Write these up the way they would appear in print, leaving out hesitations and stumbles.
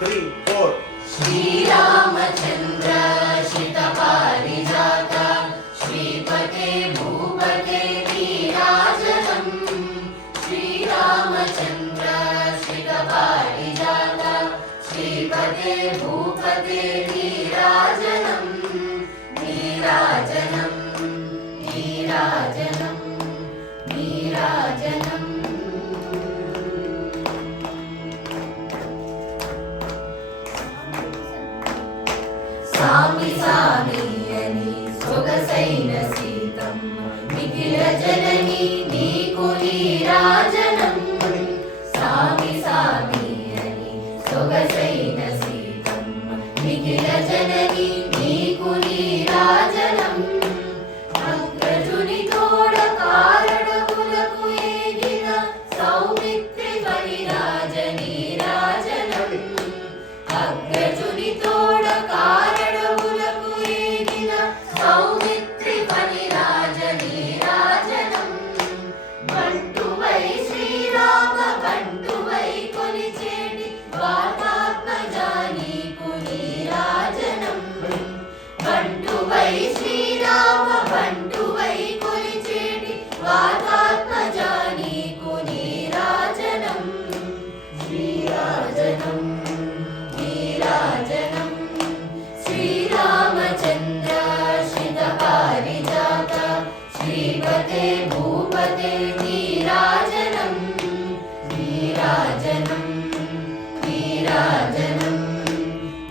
3, 4. श्रीरामचन्द्र शितपारिजात श्रीपते भूपते नीराजनम् श्रीरामचन्द्र शितपारिजात श्रीपते भूपते नीराजनम् नीराजनम् नीराजनम् नीराजनम् सामि सामि अनि सोगसैन सीतम् निखिल जननी नीकु नीराजनम् सामि सामि अनि सोगसैन सीतम् निखिल जननी नीकु नीराजनम् अग्रजुनि तोड कारणकुलकु एगिन सौमित्रि परिराज नीराजनम् अग्रजुनि तोड सौमित्रि परिराज नीराजनम् बंटुवै श्रीराम बंटुवै कोलिचेडि वातात्मजा नीकु नीराजनम् बंटुवै श्रीराम बंटुवै कोलिचेडि वातात्मजा नीकु नीराजनम् श्रीराजनम् नीराजनम् श्रीरामचन्द्र शितपारिजात श्रीपते भूपते नीराजनम् नीराजनम् नीराजनम्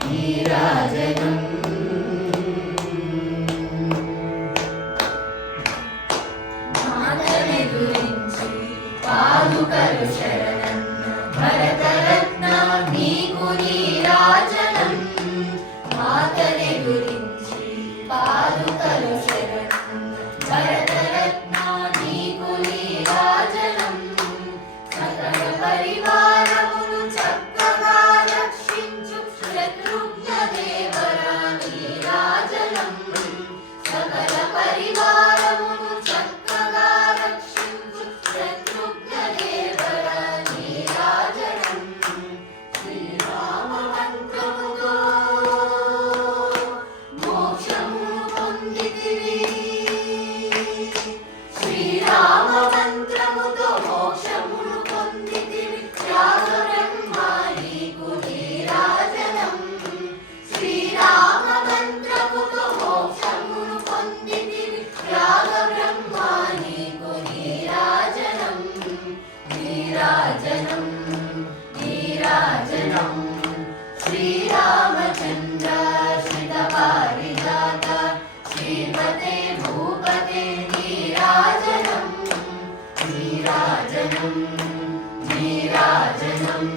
नीराजनम् मातनेदुरिंचि पादुकलु शरणन्न भरतरत्न नीकु नीराजनम् मातनेदुरिंचि पादुकलु शरणन्न भरतरत्न नीकु नीराजनम् सकल परिवारमुनु చక్కగా రక్షించు శత్రుఘ్న దేవరా నీరాజనम् सकल परिवारमुनु చక్కగా రక్షించు శత్రుఘ్న దేవరా నీరాజనम् శ్రీరామ మంత్రముతో మోక్షమును పొందితివి శ్రీరామ మంత్రముతో మోక్షమును పొందితివి త్యాగ బ్రహ్మ నీకు నీరాజనम् శ్రీరామ మంత్రముతో మోక్షమును పొందితివి త్యాగ బ్రహ్మ నీకు నీరాజనम् నీరాజనम् నీరాజనम् श्रीरामचन्द्र शितपारिजात श्रीपते भूपते नीराजनम् नीराजनम् नीराजनम्